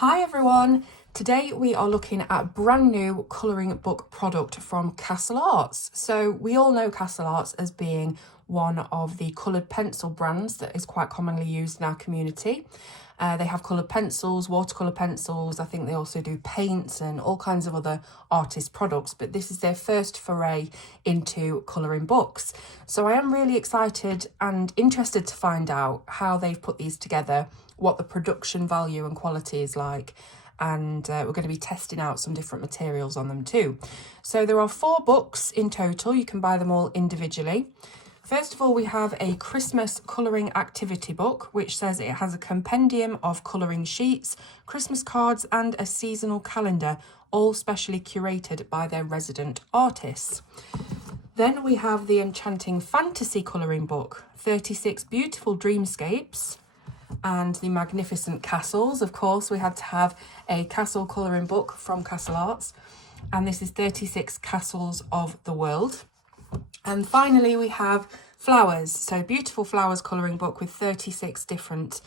Hi everyone! Today we are looking at a brand new colouring book product from Castle Arts. So we all know Castle Arts as being one of the coloured pencil brands that is quite commonly used in our community. They have coloured pencils, watercolour pencils, I think they also do paints and all kinds of other artist products, but this is their first foray into colouring books. So I am really excited and interested to find out how they've put these together, what the production value and quality is like, and we're going to be testing out some different materials on them too. So there are 4 books in total. You can buy them all individually. First of all, we have a Christmas colouring activity book, which says it has a compendium of colouring sheets, Christmas cards and a seasonal calendar, all specially curated by their resident artists. Then we have the Enchanting Fantasy colouring book, 36 beautiful dreamscapes, and the Magnificent Castles. Of course, we had to have a castle colouring book from Castle Arts, and this is 36 castles of the world. And finally, we have Flowers, so beautiful flowers colouring book with 36 different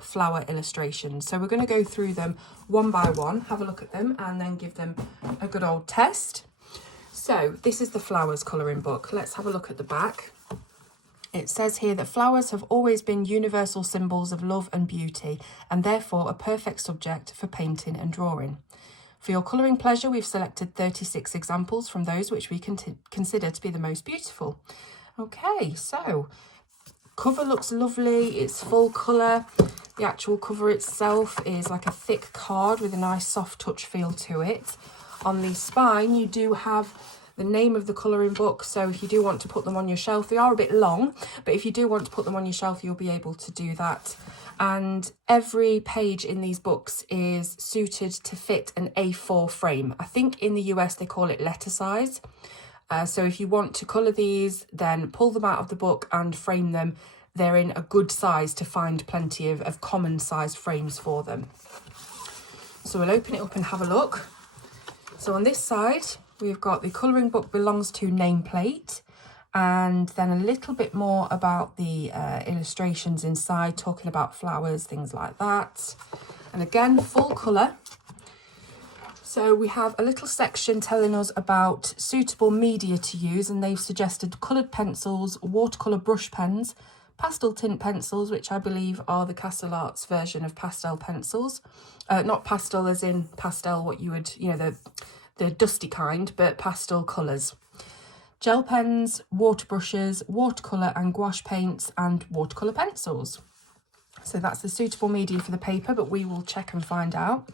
flower illustrations. So we're going to go through them one by one, have a look at them, and then give them a good old test. So this is the Flowers colouring book. Let's have a look at the back. It says here that flowers have always been universal symbols of love and beauty, and therefore a perfect subject for painting and drawing. For your colouring pleasure, we've selected 36 examples from those which we consider to be the most beautiful. Okay, so cover looks lovely, it's full colour. The actual cover itself is like a thick card with a nice soft touch feel to it. On the spine, you do have the name of the colouring book, so if you do want to put them on your shelf, they are a bit long, but if you do want to put them on your shelf, you'll be able to do that. And every page in these books is suited to fit an A4 frame. I think in the US they call it letter size. So if you want to colour these, then pull them out of the book and frame them. They're in a good size to find plenty of common size frames for them. So we'll open it up and have a look. So on this side, we've got the colouring book belongs to nameplate, and then a little bit more about the illustrations inside, talking about flowers, things like that. And again, full colour. So we have a little section telling us about suitable media to use, and they've suggested coloured pencils, watercolour brush pens, pastel tint pencils, which I believe are the Castle Arts version of pastel pencils. Not pastel as in pastel, what you would, the dusty kind, but pastel colours. Gel pens, water brushes, watercolour and gouache paints, and watercolour pencils. So that's the suitable media for the paper, but we will check and find out.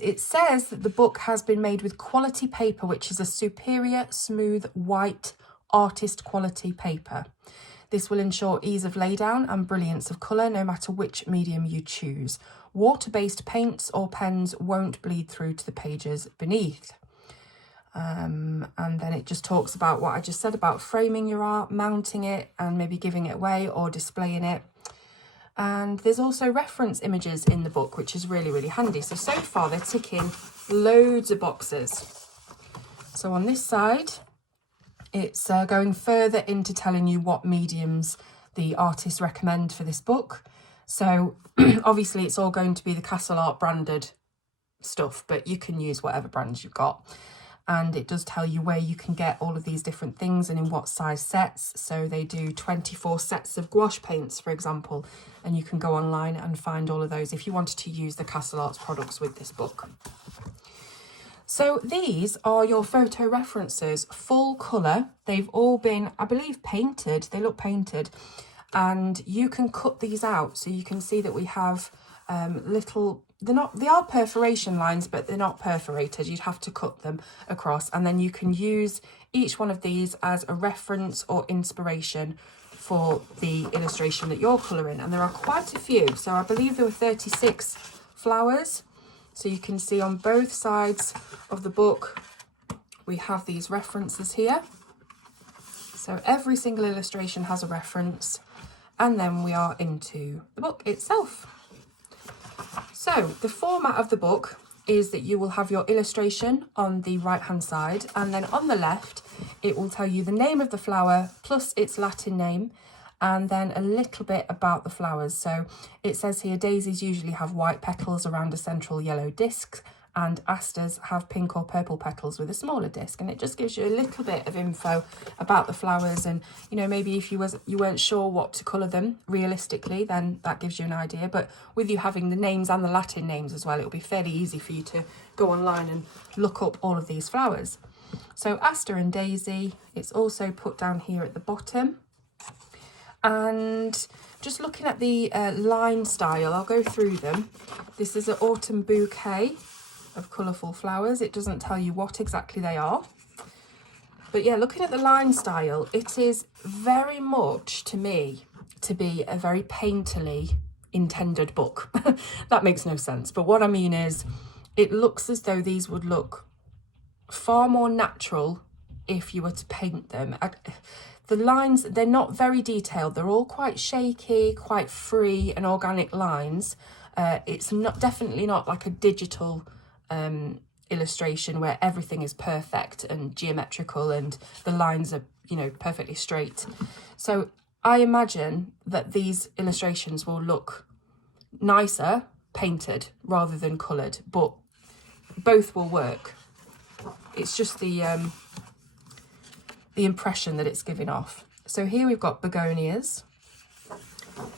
It says that the book has been made with quality paper, which is a superior, smooth, white, artist quality paper. This will ensure ease of laydown and brilliance of colour, no matter which medium you choose. Water-based paints or pens won't bleed through to the pages beneath. And then it just talks about what I just said about framing your art, mounting it, and maybe giving it away or displaying it. And there's also reference images in the book, which is really, really handy. So far they're ticking loads of boxes. So on this side, it's going further into telling you what mediums the artists recommend for this book. So obviously it's all going to be the Castle Art branded stuff, but you can use whatever brands you've got. And it does tell you where you can get all of these different things and in what size sets. So they do 24 sets of gouache paints, for example, and you can go online and find all of those if you wanted to use the Castle Arts products with this book. So these are your photo references, full colour. They've all been, I believe, painted. They look painted. And you can cut these out. So you can see that we have little, they are perforation lines, but they're not perforated. You'd have to cut them across. And then you can use each one of these as a reference or inspiration for the illustration that you're colouring. And there are quite a few. So I believe there were 36 flowers. So you can see on both sides of the book, we have these references here. So every single illustration has a reference, and then we are into the book itself. So the format of the book is that you will have your illustration on the right hand side, and then on the left, it will tell you the name of the flower plus its Latin name, and then a little bit about the flowers. So it says here, daisies usually have white petals around a central yellow disc, and asters have pink or purple petals with a smaller disc. And it just gives you a little bit of info about the flowers, and you know, maybe if you weren't sure what to colour them realistically, then that gives you an idea. But with you having the names and the Latin names as well, it'll be fairly easy for you to go online and look up all of these flowers. So aster and daisy, it's also put down here at the bottom. And just looking at the line style, I'll go through them. This is an autumn bouquet of colourful flowers. It doesn't tell you what exactly they are. But yeah, looking at the line style, it is very much, to me, to be a very painterly intended book. That makes no sense. But what I mean is, it looks as though these would look far more natural if you were to paint them. The lines, they're not very detailed. They're all quite shaky, quite free and organic lines. It's not definitely not like a digital illustration where everything is perfect and geometrical and the lines are, you know, perfectly straight. So I imagine that these illustrations will look nicer painted rather than coloured, but both will work. It's just the impression that it's giving off. So here we've got begonias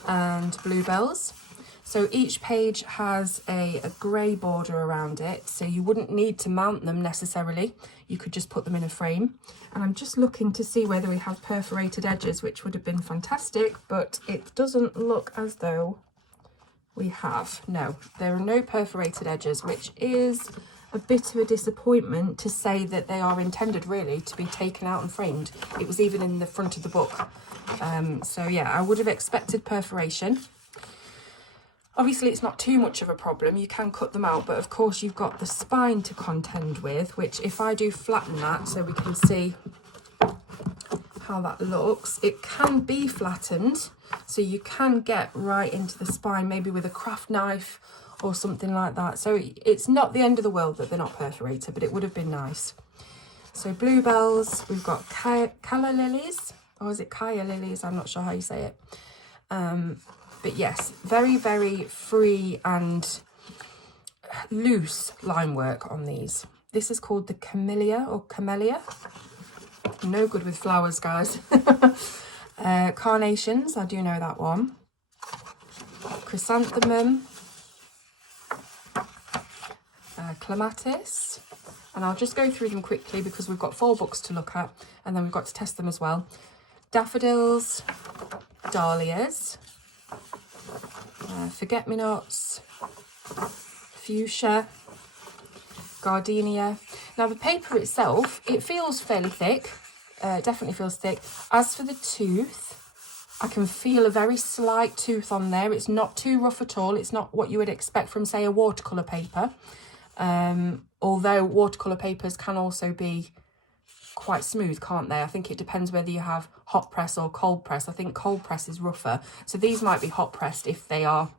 and bluebells. So each page has a grey border around it, so you wouldn't need to mount them necessarily. You could just put them in a frame. And I'm just looking to see whether we have perforated edges, which would have been fantastic, but it doesn't look as though we have. No, there are no perforated edges, which is a bit of a disappointment, to say that they are intended really to be taken out and framed. It was even in the front of the book. So yeah, I would have expected perforation. Obviously, it's not too much of a problem. You can cut them out, but of course you've got the spine to contend with, which if I do flatten that so we can see how that looks, it can be flattened. So you can get right into the spine, maybe with a craft knife or something like that. So it's not the end of the world that they're not perforated, but it would have been nice. So bluebells, we've got calla lilies, or is it Kaya lilies? I'm not sure how you say it. But yes, very, very free and loose line work on these. This is called the camellia or camellia. No good with flowers, guys. Carnations, I do know that one. Chrysanthemum. Clematis. And I'll just go through them quickly because we've got 4 books to look at and then we've got to test them as well. Daffodils. Dahlias. Forget-me-nots, fuchsia, gardenia. Now the paper itself, it feels fairly thick, definitely feels thick. As for the tooth, I can feel a very slight tooth on there. It's not too rough at all. It's not what you would expect from, say, a watercolour paper. Although watercolour papers can also be quite smooth, can't they? I think it depends whether you have hot press or cold press. I think cold press is rougher, so these might be hot pressed if they are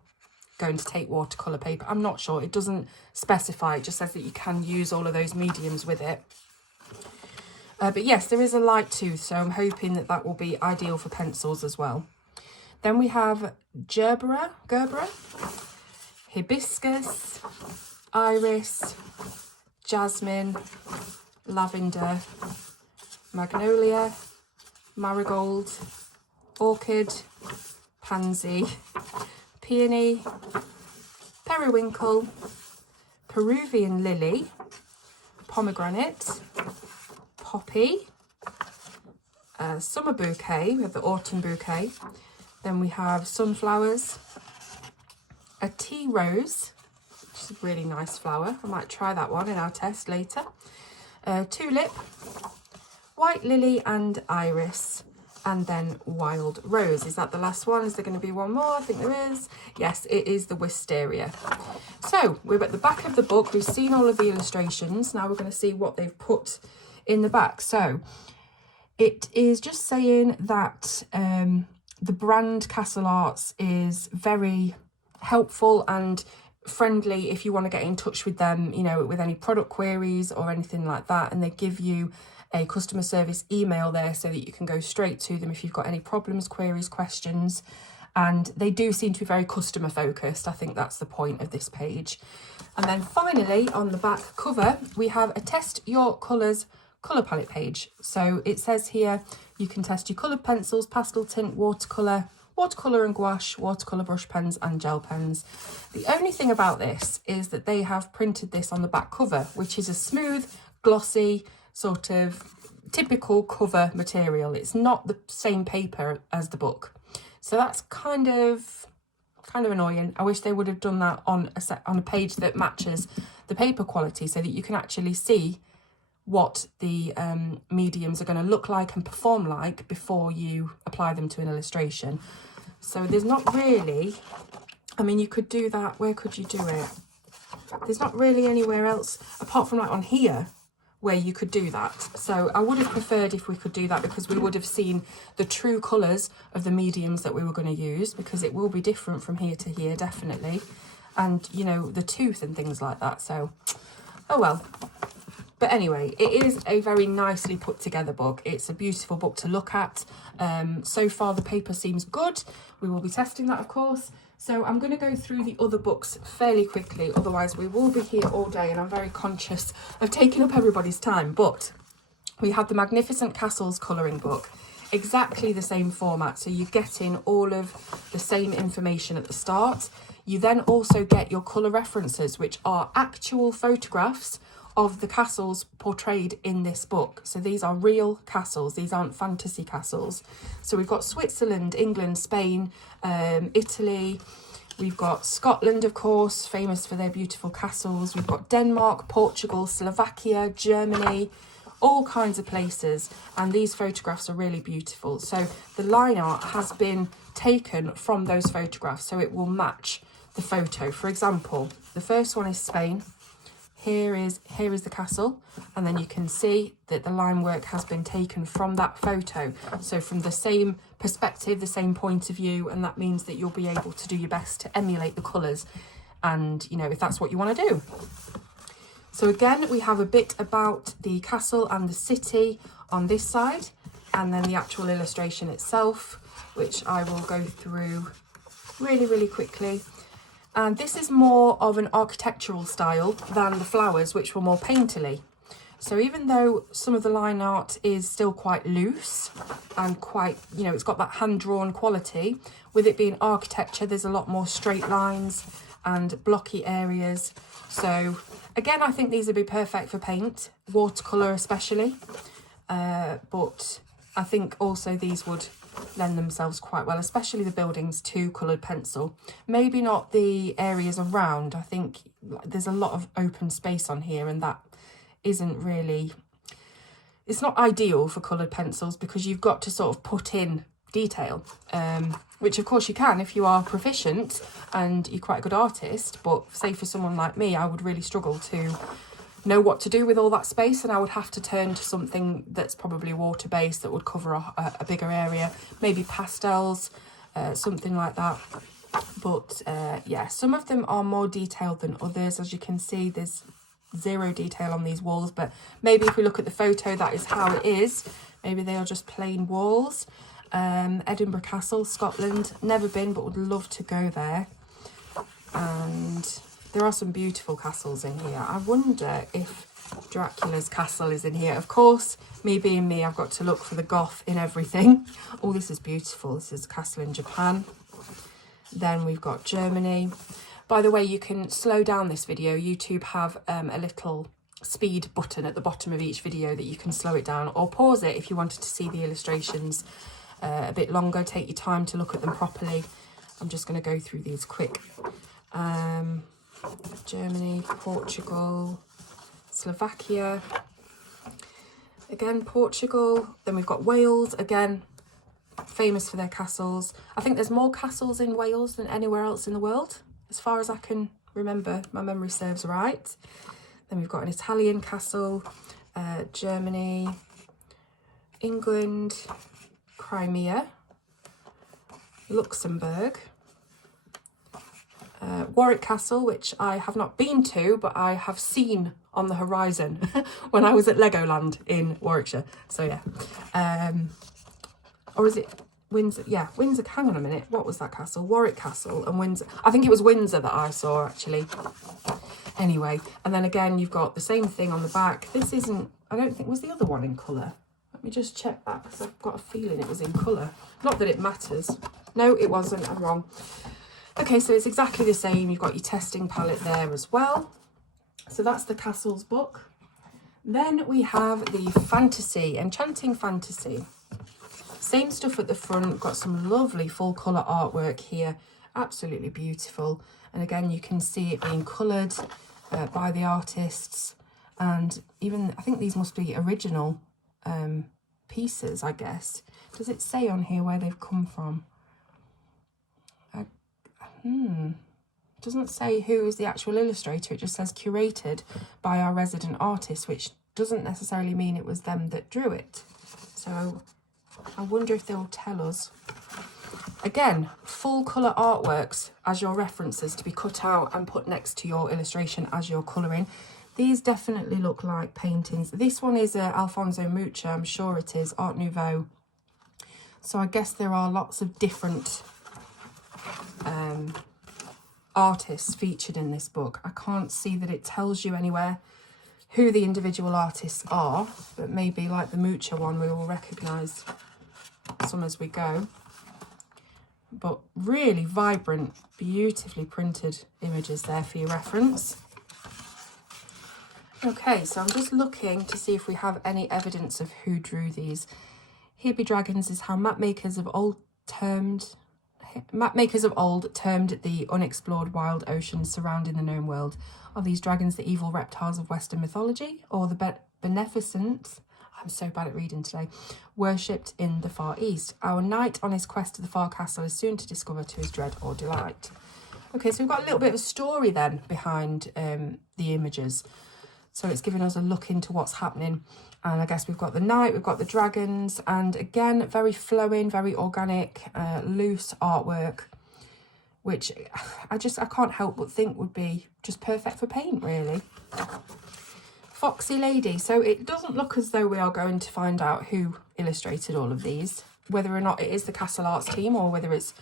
going to take watercolour paper. I'm not sure, it doesn't specify, it just says that you can use all of those mediums with it. But yes, there is a light tooth, so I'm hoping that that will be ideal for pencils as well. Then we have gerbera, hibiscus, iris, jasmine, lavender, magnolia, marigold, orchid, pansy, peony, periwinkle, Peruvian lily, pomegranate, poppy, summer bouquet, we have the autumn bouquet, then we have sunflowers, a tea rose, which is a really nice flower. I might try that one in our test later. Tulip, white lily and iris, and then wild rose. Is that the last one? Is there going to be one more? I think there is. Yes, it is the wisteria. So we're at the back of the book. We've seen all of the illustrations. Now we're going to see what they've put in the back. So it is just saying that the brand Castle Arts is very helpful and friendly if you want to get in touch with them, you know, with any product queries or anything like that, and they give you a customer service email there so that you can go straight to them if you've got any problems, queries, questions. And they do seem to be very customer focused. I think that's the point of this page. And then finally, on the back cover, we have a test your colours colour palette page. So it says here you can test your coloured pencils, pastel tint, watercolour and gouache, watercolour brush pens and gel pens. The only thing about this is that they have printed this on the back cover, which is a smooth, glossy, sort of typical cover material. It's not the same paper as the book. So that's kind of annoying. I wish they would have done that on a page that matches the paper quality so that you can actually see what the mediums are going to look like and perform like before you apply them to an illustration. So there's not really, I mean, you could do that. Where could you do it? There's not really anywhere else apart from like on here where you could do that. So I would have preferred if we could do that, because we would have seen the true colours of the mediums that we were going to use, because it will be different from here to here, definitely. And, you know, the tooth and things like that. So, oh well. But anyway, it is a very nicely put together book. It's a beautiful book to look at. So far, the paper seems good. We will be testing that, of course. So I'm going to go through the other books fairly quickly. Otherwise, we will be here all day and I'm very conscious of taking up everybody's time. But we have the Magnificent Castles colouring book. Exactly the same format. So you're getting all of the same information at the start. You then also get your colour references, which are actual photographs of the castles portrayed in this book. So these are real castles, these aren't fantasy castles. So we've got Switzerland, England, Spain, Italy, we've got Scotland, of course, famous for their beautiful castles. We've got Denmark, Portugal, Slovakia, Germany, all kinds of places, and these photographs are really beautiful. So the line art has been taken from those photographs, so it will match the photo. For example, the first one is Spain. Here is the castle, and then you can see that the line work has been taken from that photo. So from the same perspective, the same point of view, and that means that you'll be able to do your best to emulate the colours, and, you know, if that's what you want to do. So again, we have a bit about the castle and the city on this side, and then the actual illustration itself, which I will go through really, really quickly. And this is more of an architectural style than the flowers, which were more painterly. So even though some of the line art is still quite loose and quite, you know, it's got that hand-drawn quality, with it being architecture, there's a lot more straight lines and blocky areas. So again, I think these would be perfect for paint, watercolour especially. But I think also these would lend themselves quite well, especially the buildings, to coloured pencil. Maybe not the areas around. I think there's a lot of open space on here, and that isn't really, it's not ideal for coloured pencils, because you've got to sort of put in detail, which of course you can if you are proficient and you're quite a good artist. But say for someone like me, I would really struggle to know what to do with all that space, and I would have to turn to something that's probably water based that would cover a bigger area, maybe pastels, something like that. But yeah, some of them are more detailed than others. As you can see, there's zero detail on these walls, but maybe if we look at the photo, that is how it is. Maybe they are just plain walls. Edinburgh Castle, Scotland, never been but would love to go there. And there are some beautiful castles in here. I wonder if Dracula's castle is in here. Of course, me being me, I've got to look for the goth in everything. Oh, this is beautiful. This is a castle in Japan. Then we've got Germany. By the way, you can slow down this video. YouTube have a little speed button at the bottom of each video that you can slow it down or pause it if you wanted to see the illustrations a bit longer. Take your time to look at them properly. I'm just going to go through these quick. Germany, Portugal, Slovakia, again Portugal. Then we've got Wales, again famous for their castles. I think there's more castles in Wales than anywhere else in the world, as far as I can remember. My memory serves right. Then we've got an Italian castle, Germany, England, Crimea, Luxembourg, Warwick Castle, which I have not been to, but I have seen on the horizon when I was at Legoland in Warwickshire. So yeah. Or is it Windsor? Yeah, Windsor. Hang on a minute. What was that castle? Warwick Castle and Windsor. I think it was Windsor that I saw, actually. Anyway, and then again, you've got the same thing on the back. This isn't, I don't think, was the other one in colour? Let me just check that, because I've got a feeling it was in colour. Not that it matters. No, it wasn't. I'm wrong. Okay, so it's exactly the same. You've got your testing palette there as well. So that's the Castles book. Then we have the Fantasy, Enchanting Fantasy. Same stuff at the front. Got some lovely full colour artwork here. Absolutely beautiful. And again, you can see it being coloured by the artists. And even, I think these must be original pieces, I guess. Does it say on here where they've come from? Doesn't say who is the actual illustrator. It just says curated by our resident artist, which doesn't necessarily mean it was them that drew it. So I wonder if they'll tell us. Again, full colour artworks as your references to be cut out and put next to your illustration as you're colouring. These definitely look like paintings. This one is Alfonso Mucha, I'm sure it is, Art Nouveau. So I guess there are lots of different artists featured in this book. I can't see that it tells you anywhere who the individual artists are, but maybe like the Mucha one, we will recognise some as we go. But really vibrant, beautifully printed images there for your reference. Okay, so I'm just looking to see if we have any evidence of who drew these. Here Be Dragons is how mapmakers of old termed the unexplored wild oceans surrounding the known world. Are these dragons the evil reptiles of Western mythology, or the beneficent, I'm so bad at reading today, worshipped in the Far East? Our knight on his quest to the far castle is soon to discover to his dread or delight. Okay, so we've got a little bit of a story then behind the images. So it's giving us a look into what's happening. And I guess we've got the knight, we've got the dragons, and again, very flowing, very organic, loose artwork, which I can't help but think would be just perfect for paint, really. Foxy Lady. So it doesn't look as though we are going to find out who illustrated all of these, whether or not it is the Castle Arts team or whether it's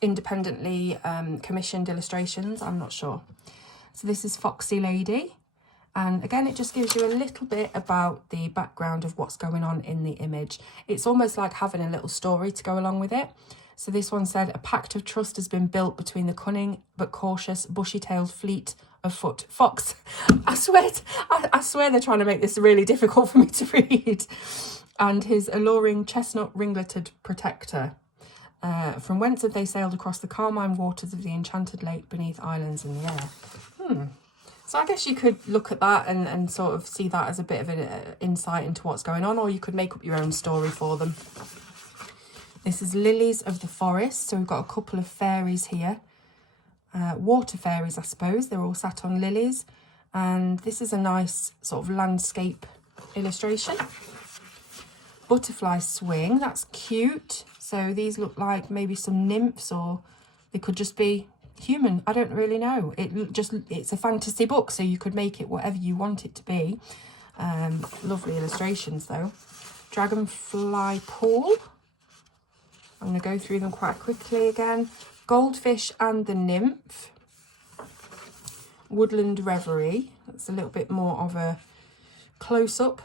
independently commissioned illustrations, I'm not sure. So this is Foxy Lady. And again, it just gives you a little bit about the background of what's going on in the image. It's almost like having a little story to go along with it. So this one said, a pact of trust has been built between the cunning but cautious, bushy-tailed fleet of foot fox. I swear they're trying to make this really difficult for me to read. And his alluring chestnut ringleted protector. From whence have they sailed across the carmine waters of the enchanted lake beneath islands in the air? So I guess you could look at that and sort of see that as a bit of an insight into what's going on, or you could make up your own story for them. This is Lilies of the Forest. So we've got a couple of fairies here. Water fairies, I suppose. They're all sat on lilies. And this is a nice sort of landscape illustration. Butterfly swing. That's cute. So these look like maybe some nymphs, or they could just be human. I don't really know. It's a fantasy book, so you could make it whatever you want it to be. Lovely illustrations though. Dragonfly pool. I'm going to go through them quite quickly again. Goldfish and the nymph. Woodland reverie. That's a little bit more of a close-up.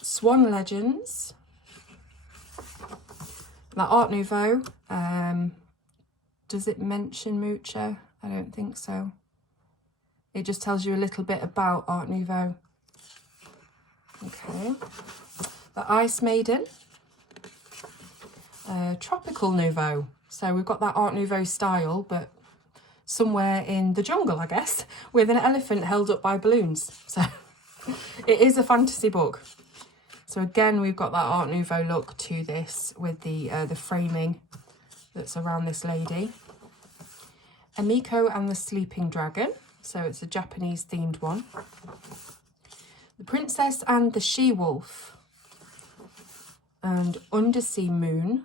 Swan legends. That Art Nouveau. Does it mention Mucha? I don't think so. It just tells you a little bit about Art Nouveau. Okay. The Ice Maiden. Tropical Nouveau. So we've got that Art Nouveau style, but somewhere in the jungle, I guess, with an elephant held up by balloons. So it is a fantasy book. So again, we've got that Art Nouveau look to this with the framing that's around this lady. Emiko and the Sleeping Dragon. So it's a Japanese themed one. The Princess and the She-Wolf. And Undersea Moon.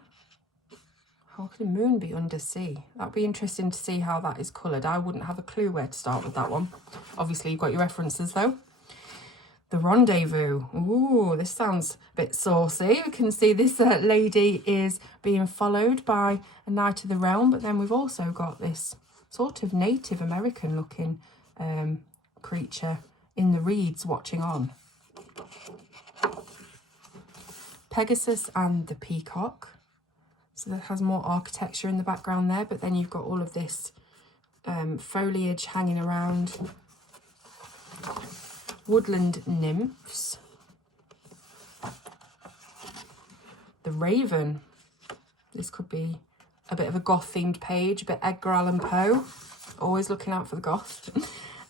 How could a moon be undersea? That'd be interesting to see how that is coloured. I wouldn't have a clue where to start with that one. Obviously, you've got your references though. The Rendezvous. Ooh, this sounds a bit saucy. We can see this lady is being followed by a Knight of the Realm, but then we've also got this sort of Native American looking creature in the reeds watching on. Pegasus and the Peacock. So that has more architecture in the background there, but then you've got all of this foliage hanging around. Woodland Nymphs. The Raven. This could be a bit of a goth themed page, a bit Edgar Allan Poe. Always looking out for the goth.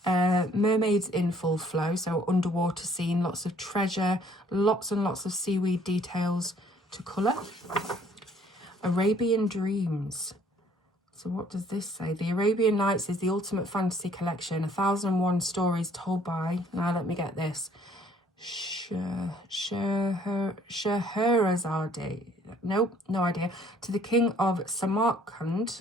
Mermaids in full flow, so underwater scene, lots of treasure, lots and lots of seaweed details to colour. Arabian Dreams. So what does this say? The Arabian Nights is the ultimate fantasy collection, 1001 stories told by, now let me get this, Scheherazade. Nope, no idea. To the king of Samarkand.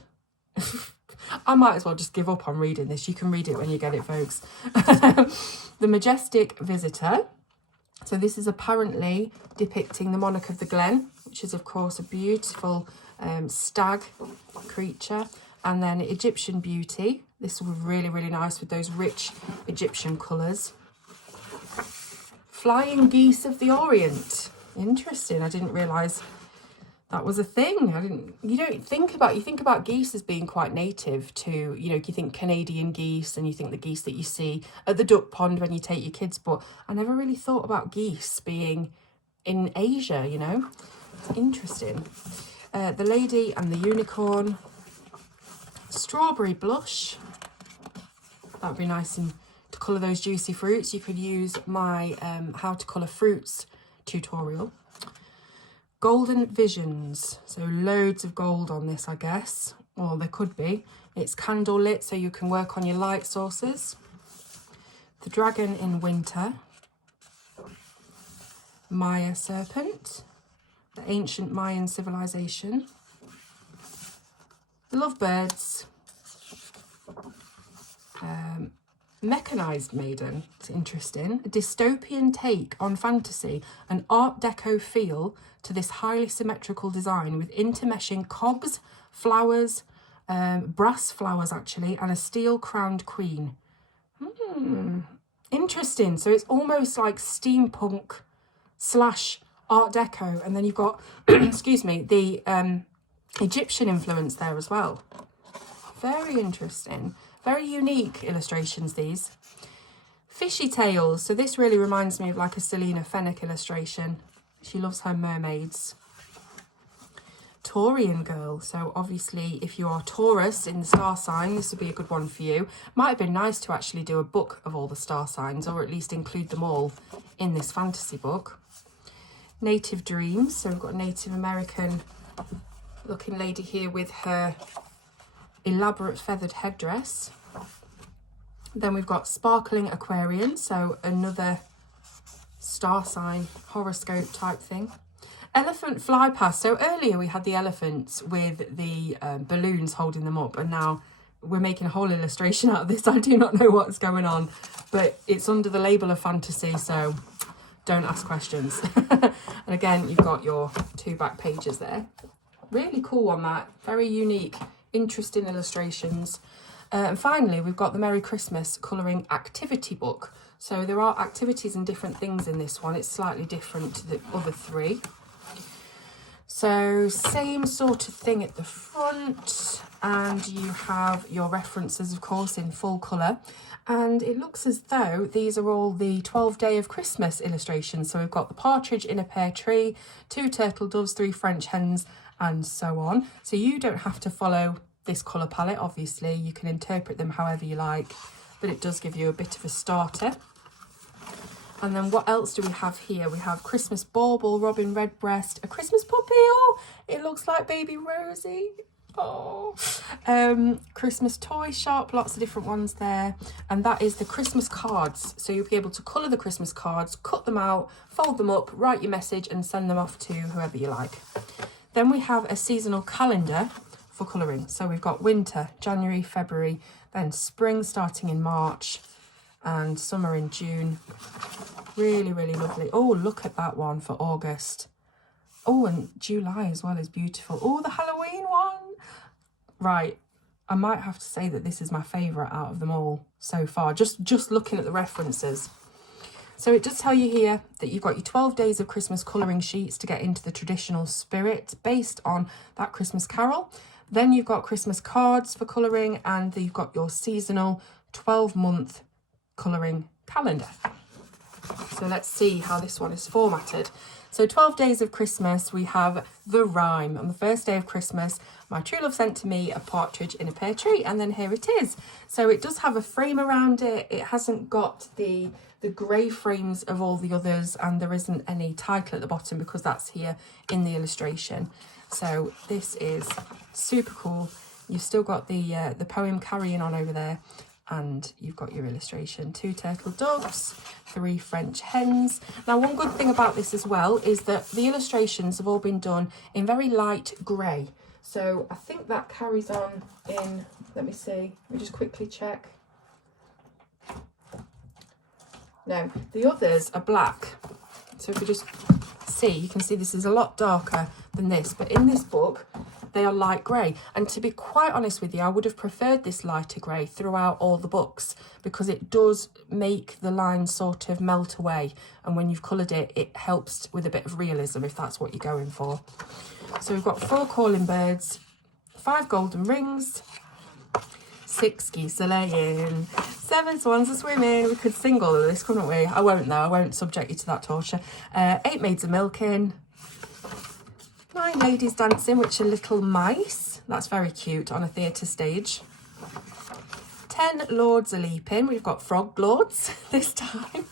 I might as well just give up on reading this. You can read it when you get it, folks. The Majestic Visitor. So this is apparently depicting the Monarch of the Glen, which is, of course, a beautiful stag creature. And then Egyptian Beauty. This will be really, really nice with those rich Egyptian colours. Flying Geese of the Orient. Interesting. I didn't realise that was a thing. You think about geese as being quite native to, you think Canadian geese and you think the geese that you see at the duck pond when you take your kids, but I never really thought about geese being in Asia, It's interesting. The Lady and the Unicorn. Strawberry Blush. That'd be nice and to colour those juicy fruits. You could use my how to colour fruits tutorial. Golden Visions, so loads of gold on this, I guess. Well, there could be. It's candle lit, so you can work on your light sources. The Dragon in Winter. Maya Serpent. The Ancient Mayan Civilization. The Lovebirds. Mechanized Maiden, it's interesting. A dystopian take on fantasy, an Art Deco feel to this highly symmetrical design with intermeshing cogs, flowers, brass flowers actually, and a steel-crowned queen. Interesting. So it's almost like steampunk / Art Deco, and then you've got, excuse me, the Egyptian influence there as well. Very interesting. Very unique illustrations, these. Fishy Tales. So this really reminds me of like a Selena Fenwick illustration. She loves her mermaids. Taurian Girl. So obviously, if you are Taurus in the star sign, this would be a good one for you. Might have been nice to actually do a book of all the star signs, or at least include them all in this fantasy book. Native Dreams. So we've got a Native American looking lady here with her elaborate feathered headdress. Then we've got Sparkling Aquarian, so another star sign horoscope type thing. Elephant Fly Past. So earlier we had the elephants with the balloons holding them up, and now we're making a whole illustration out of this. I do not know what's going on, but it's under the label of fantasy, so don't ask questions. And again, you've got your 2 back pages there. Really cool one, that. Very unique. Interesting illustrations. And finally, we've got the Merry Christmas colouring activity book. So there are activities and different things in this one. It's slightly different to the other 3. So same sort of thing at the front, and you have your references, of course, in full colour. And it looks as though these are all the 12 Day of Christmas illustrations. So we've got the partridge in a pear tree, 2 turtle doves, 3 French hens, and so on. So you don't have to follow this colour palette, obviously. You can interpret them however you like, but it does give you a bit of a starter. And then what else do we have here? We have Christmas Bauble, Robin Redbreast, a Christmas puppy. Oh, it looks like baby Rosie. Oh, Christmas toy shop, lots of different ones there. And that is the Christmas cards. So you'll be able to colour the Christmas cards, cut them out, fold them up, write your message and send them off to whoever you like. Then we have a seasonal calendar for colouring. So we've got winter, January, February, then spring starting in March, and summer in June. Really, really lovely. Oh, look at that one for August. Oh, and July as well is beautiful. Oh, the Halloween one. Right, I might have to say that this is my favourite out of them all so far, just looking at the references. So it does tell you here that you've got your 12 days of Christmas colouring sheets to get into the traditional spirit based on that Christmas carol. Then you've got Christmas cards for colouring, and you've got your seasonal 12-month colouring calendar. So let's see how this one is formatted. So 12 days of Christmas, we have the rhyme. On the first day of Christmas, my true love sent to me a partridge in a pear tree, and then here it is. So it does have a frame around it. It hasn't got the grey frames of all the others, and there isn't any title at the bottom because that's here in the illustration. So this is super cool. You've still got the poem carrying on over there, and you've got your illustration. 2 turtle doves, 3 French hens. Now, one good thing about this as well is that the illustrations have all been done in very light grey. So I think that carries on in, let me see, let me just quickly check. No, the others are black. So if you just see, you can see this is a lot darker than this, but in this book, they are light grey. And to be quite honest with you, I would have preferred this lighter grey throughout all the books, because it does make the lines sort of melt away. And when you've coloured it, it helps with a bit of realism if that's what you're going for. So we've got 4 calling birds, 5 golden rings, 6 geese a laying, 7 swans a swimming. We could sing all of this, couldn't we? I won't though, I won't subject you to that torture. 8 maids a milking, 9 ladies dancing, which are little mice. That's very cute on a theatre stage. 10 lords a leaping. We've got frog lords this time.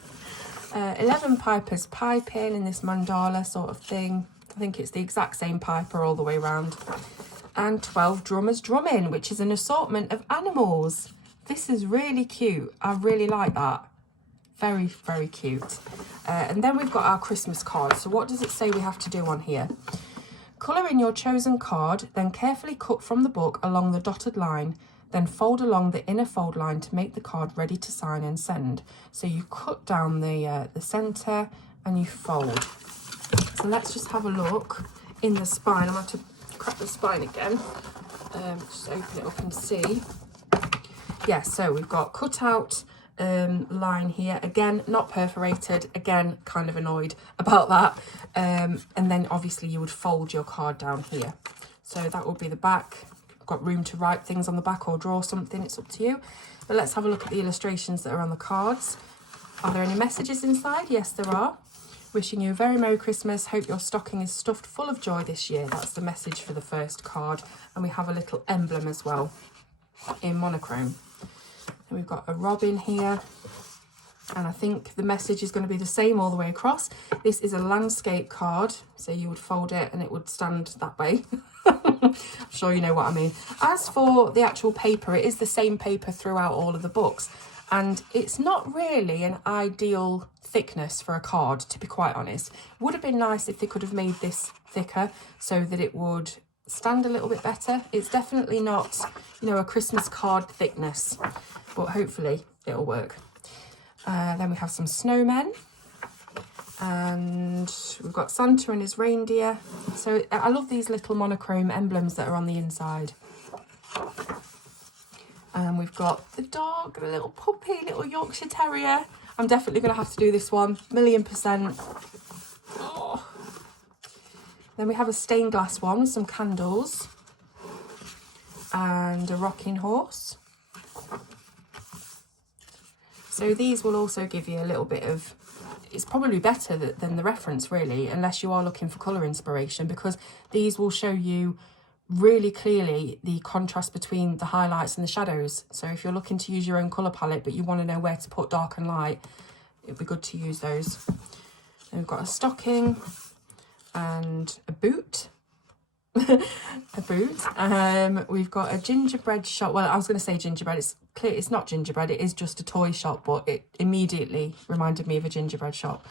11 pipers piping in this mandala sort of thing. I think it's the exact same piper all the way around. And 12 drummers drumming, which is an assortment of animals. This is really cute. I really like that. Very, very cute. And then we've got our Christmas card. So what does it say we have to do on here? Colour in your chosen card, then carefully cut from the book along the dotted line, then fold along the inner fold line to make the card ready to sign and send. So you cut down the centre and you fold. So let's just have a look in the spine. I'm going to have to crack the spine again. Just open it up and see. Yeah, so we've got cut out line here, again not perforated, again kind of annoyed about that, and then obviously you would fold your card down here. So that would be the back. Got room to write things on the back or draw something, it's up to you. But let's have a look at the illustrations that are on the cards. Are there any messages inside? Yes, there are. Wishing you a very Merry Christmas, hope your stocking is stuffed full of joy this year. That's the message for the first card. And we have a little emblem as well in monochrome. And we've got a robin here, and I think the message is going to be the same all the way across. This is a landscape card, so you would fold it and it would stand that way. I'm sure you know what I mean. As for the actual paper, it is the same paper throughout all of the books, and it's not really an ideal thickness for a card, to be quite honest. Would have been nice if they could have made this thicker so that it would stand a little bit better. It's definitely not, you know, a Christmas card thickness, but hopefully it'll work. Then we have some snowmen, and we've got Santa and his reindeer. So I love these little monochrome emblems that are on the inside. And we've got the dog, the little puppy, little Yorkshire Terrier. I'm definitely going to have to do this one, 1,000,000%. Oh. Then we have a stained glass one with some candles and a rocking horse. So these will also give you a little bit of, it's probably better than the reference really, unless you are looking for colour inspiration, because these will show you really clearly the contrast between the highlights and the shadows. So if you're looking to use your own colour palette but you want to know where to put dark and light, it'd be good to use those. Then we've got a stocking and a boot. A boot. We've got a gingerbread shop. Well, I was going to say gingerbread. It's clear it's not gingerbread. It is just a toy shop, but it immediately reminded me of a gingerbread shop.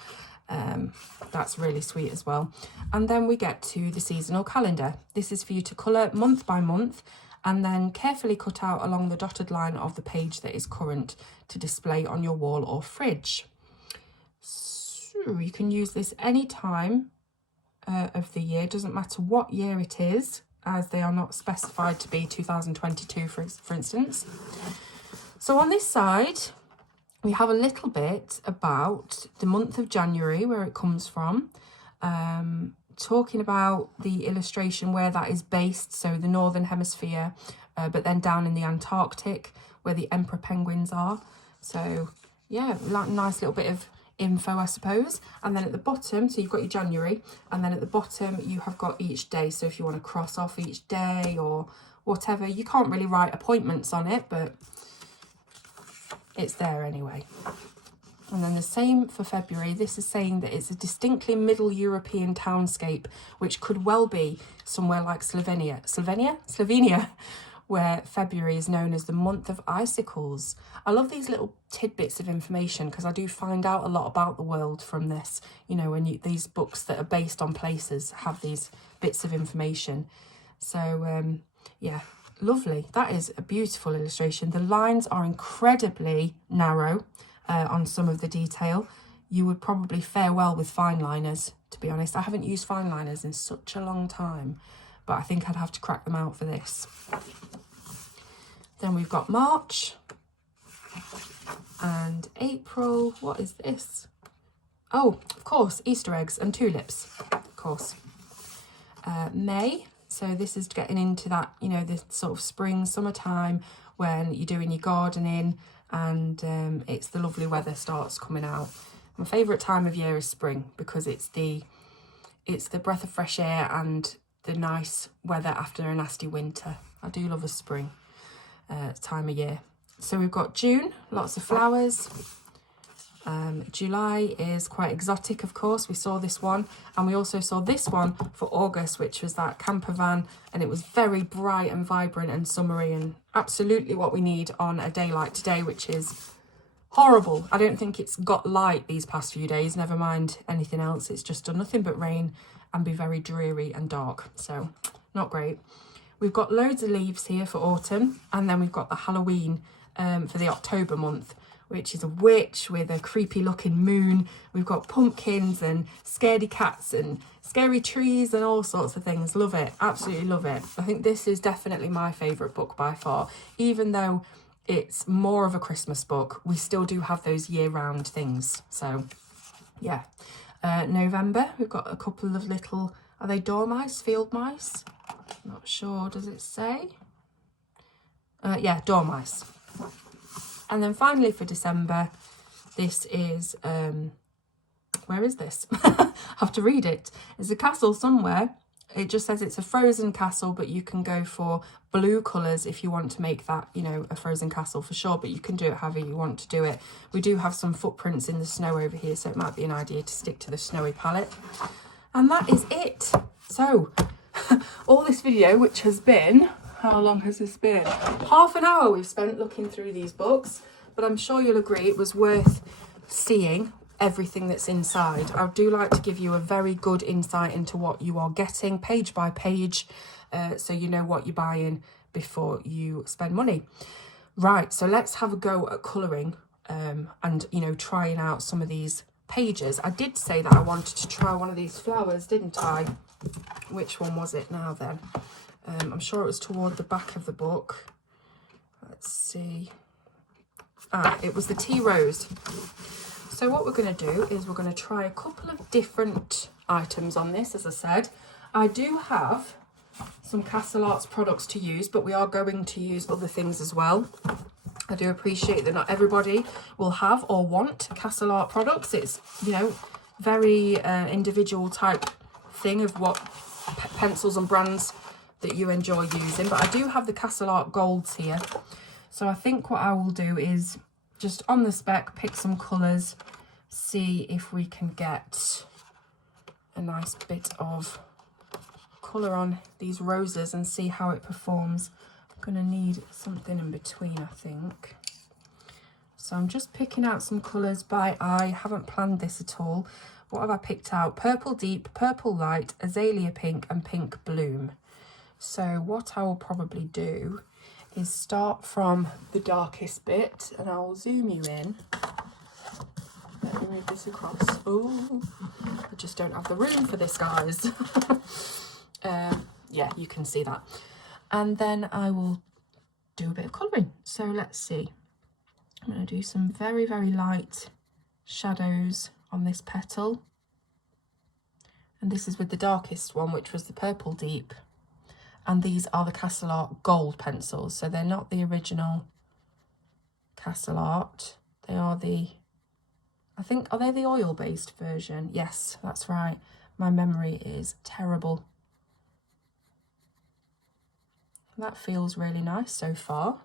That's really sweet as well. And then we get to the seasonal calendar. This is for you to colour month by month and then carefully cut out along the dotted line of the page that is current to display on your wall or fridge. So you can use this any time of the year, doesn't matter what year it is, as they are not specified to be 2022 for instance. So on this side we have a little bit about the month of January, where it comes from, talking about the illustration where that is based, so the Northern Hemisphere, but then down in the Antarctic where the emperor penguins are. So yeah, like nice little bit of info, I suppose. And then at the bottom, so you've got your January, and then at the bottom you have got each day. So if you want to cross off each day or whatever, you can't really write appointments on it, but it's there anyway. And then the same for February. This is saying that it's a distinctly Middle European townscape, which could well be somewhere like Slovenia, where February is known as the month of icicles. I love these little tidbits of information because I do find out a lot about the world from this. You know, when these books that are based on places have these bits of information. So, yeah, lovely. That is a beautiful illustration. The lines are incredibly narrow on some of the detail. You would probably fare well with fine liners, to be honest. I haven't used fine liners in such a long time, but I think I'd have to crack them out for this. Then we've got March and April. What is this? Oh, of course, Easter eggs and tulips, of course. May, so this is getting into that, you know, this sort of spring, summertime when you're doing your gardening and it's the lovely weather starts coming out. My favourite time of year is spring because it's the breath of fresh air and the nice weather after a nasty winter. I do love a spring time of year. So we've got June, lots of flowers. July is quite exotic, of course. We saw this one, and we also saw this one for August, which was that camper van, and it was very bright and vibrant and summery and absolutely what we need on a day like today, which is horrible. I don't think it's got light these past few days, never mind anything else. It's just done nothing but rain and be very dreary and dark, so not great. We've got loads of leaves here for autumn, and then we've got the Halloween for the October month, which is a witch with a creepy looking moon. We've got pumpkins and scaredy cats and scary trees and all sorts of things. Love it, absolutely love it. I think this is definitely my favourite book by far. Even though it's more of a Christmas book, we still do have those year-round things. So, yeah. November, we've got a couple of little, are they dormice, field mice? Not sure, does it say? Yeah, dormice. And then finally for December, this is, where is this? I have to read it. It's a castle somewhere. It just says it's a frozen castle, but you can go for blue colours if you want to make that, you know, a frozen castle for sure, but you can do it however you want to do it. We do have some footprints in the snow over here, so it might be an idea to stick to the snowy palette. And that is it. So, all this video, which has been, how long has this been? Half an hour we've spent looking through these books, but I'm sure you'll agree it was worth seeing everything that's inside. I do like to give you a very good insight into what you are getting page by page, so you know what you're buying before you spend money. Right, so let's have a go at colouring and, you know, trying out some of these pages. I did say that I wanted to try one of these flowers, didn't I? Which one was it now then? I'm sure it was toward the back of the book. Let's see. It was the tea rose. So what we're going to do is we're going to try a couple of different items on this. As I said, I do have some Castle Arts products to use, but we are going to use other things as well. I do appreciate that not everybody will have or want Castle Art products. It's, you know, very individual type thing of what pencils and brands that you enjoy using. But I do have the Castle Art Golds here. So I think what I will do is just on the spec, pick some colours, see if we can get a nice bit of colour on these roses and see how it performs. I'm going to need something in between, I think. So I'm just picking out some colours by eye. Haven't planned this at all. What have I picked out? Purple Deep, Purple Light, Azalea Pink and Pink Bloom. So what I will probably do is start from the darkest bit, and I'll zoom you in. Let me move this across. Oh, I just don't have the room for this, guys. Yeah, you can see that. And then I will do a bit of colouring. So let's see. I'm going to do some very, very light shadows on this petal. And this is with the darkest one, which was the Purple Deep. And these are the Castle Art gold pencils. So they're not the original Castle Art. They are the, I think, are they the oil-based version? Yes, that's right. My memory is terrible. That feels really nice so far.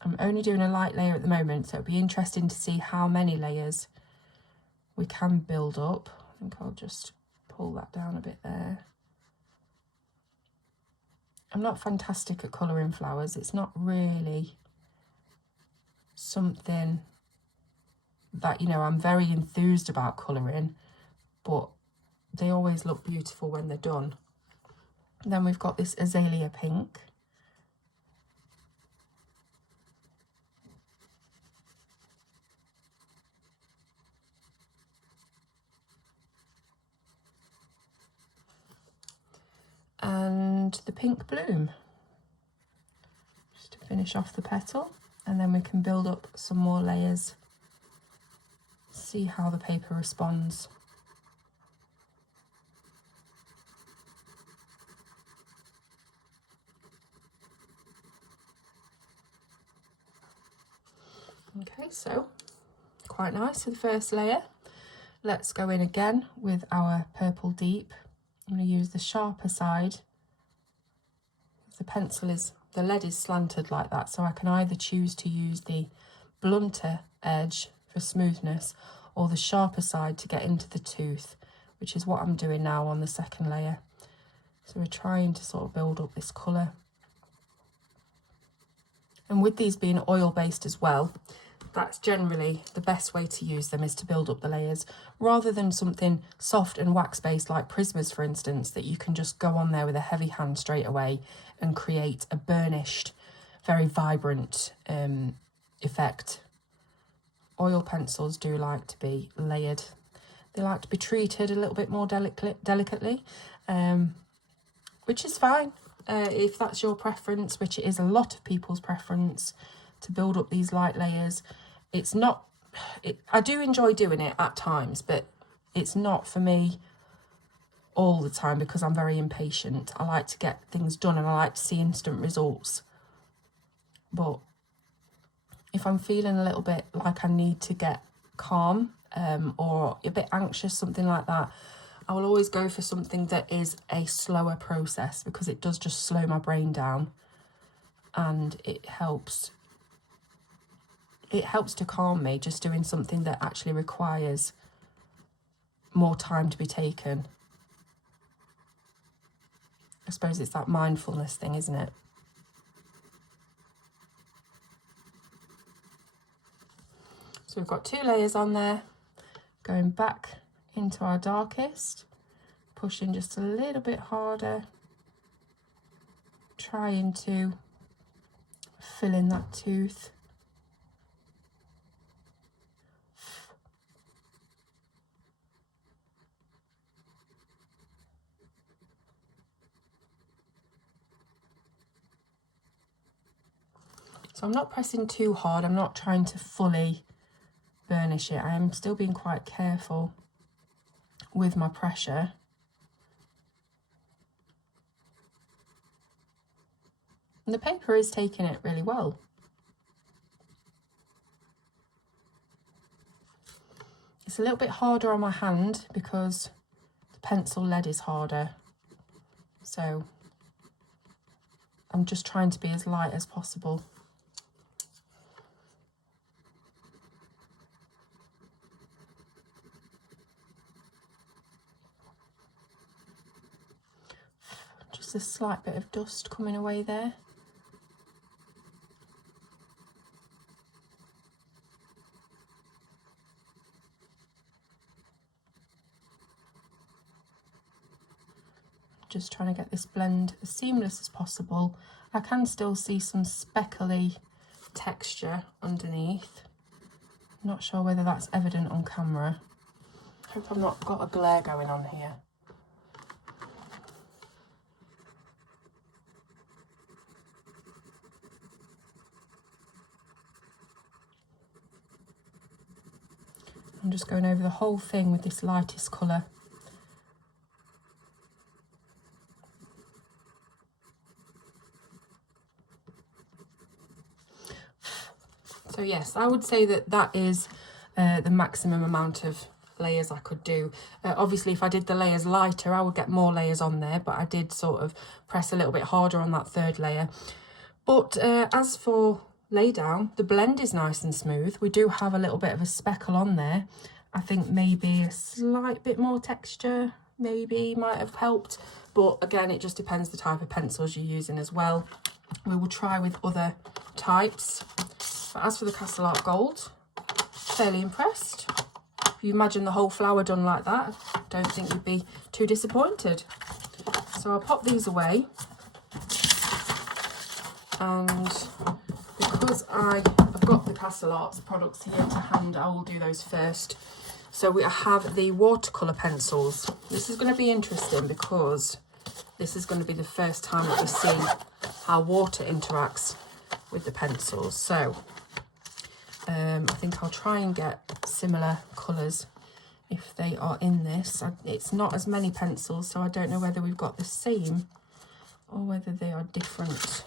I'm only doing a light layer at the moment, so it'll be interesting to see how many layers we can build up. I think I'll just pull that down a bit there. I'm not fantastic at colouring flowers. It's not really something that, you know, I'm very enthused about colouring, but they always look beautiful when they're done. And then we've got this Azalea Pink. And the Pink Bloom, just to finish off the petal, and then we can build up some more layers, see how the paper responds. Okay, so quite nice for the first layer. Let's go in again with our Purple Deep. I'm going to use the sharper side. The pencil is, the lead is slanted like that, so I can either choose to use the blunter edge for smoothness or the sharper side to get into the tooth, which is what I'm doing now on the second layer. So we're trying to sort of build up this colour. And with these being oil-based as well, that's generally the best way to use them, is to build up the layers, rather than something soft and wax-based like Prismas, for instance, that you can just go on there with a heavy hand straight away and create a burnished, very vibrant effect. Oil pencils do like to be layered. They like to be treated a little bit more delicately, which is fine. If that's your preference, which it is a lot of people's preference, to build up these light layers. It's not, I do enjoy doing it at times, but it's not for me all the time because I'm very impatient. I like to get things done and I like to see instant results. But if I'm feeling a little bit like I need to get calm or a bit anxious, something like that, I will always go for something that is a slower process, because it does just slow my brain down, and it helps to calm me, just doing something that actually requires more time to be taken. I suppose it's that mindfulness thing, isn't it? So we've got 2 layers on there, going back into our darkest, pushing just a little bit harder, trying to fill in that tooth. So I'm not pressing too hard, I'm not trying to fully burnish it. I am still being quite careful with my pressure. And the paper is taking it really well. It's a little bit harder on my hand because the pencil lead is harder. So I'm just trying to be as light as possible. Just a slight bit of dust coming away there. Just trying to get this blend as seamless as possible. I can still see some speckly texture underneath. Not sure whether that's evident on camera. Hope I've not got a glare going on here. I'm just going over the whole thing with this lightest colour. So yes, I would say that that is the maximum amount of layers I could do. Obviously, if I did the layers lighter, I would get more layers on there, but I did sort of press a little bit harder on that third layer. But as for lay down, the blend is nice and smooth. We do have a little bit of a speckle on there. I think maybe a slight bit more texture maybe might have helped, but again, it just depends the type of pencils you're using as well. We will try with other types. But as for the Castle Art Gold, fairly impressed. If you imagine the whole flower done like that, I don't think you'd be too disappointed. So I'll pop these away. And because I've got the Castle Arts products here to hand, I will do those first. So we have the watercolour pencils. This is going to be interesting because this is going to be the first time that we see how water interacts with the pencils. So I think I'll try and get similar colours if they are in this. It's not as many pencils, so I don't know whether we've got the same or whether they are different.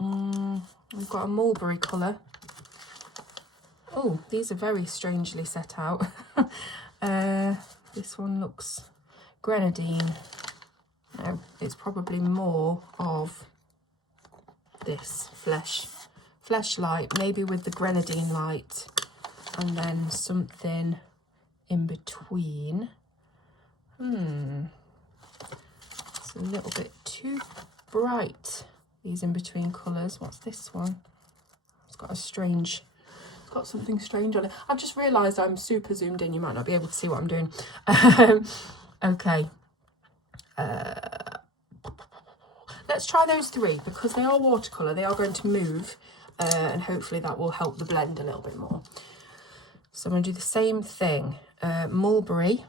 We've got a mulberry colour. Oh, these are very strangely set out. This one looks grenadine. No, it's probably more of this flesh light, maybe with the grenadine light, and then something in between. It's a little bit too bright, these in between colours. What's this one? It's got something strange on it. I've just realised I'm super zoomed in. You might not be able to see what I'm doing. Okay. Let's try those three because they are watercolour. They are going to move and hopefully that will help the blend a little bit more. So I'm going to do the same thing. Mulberry.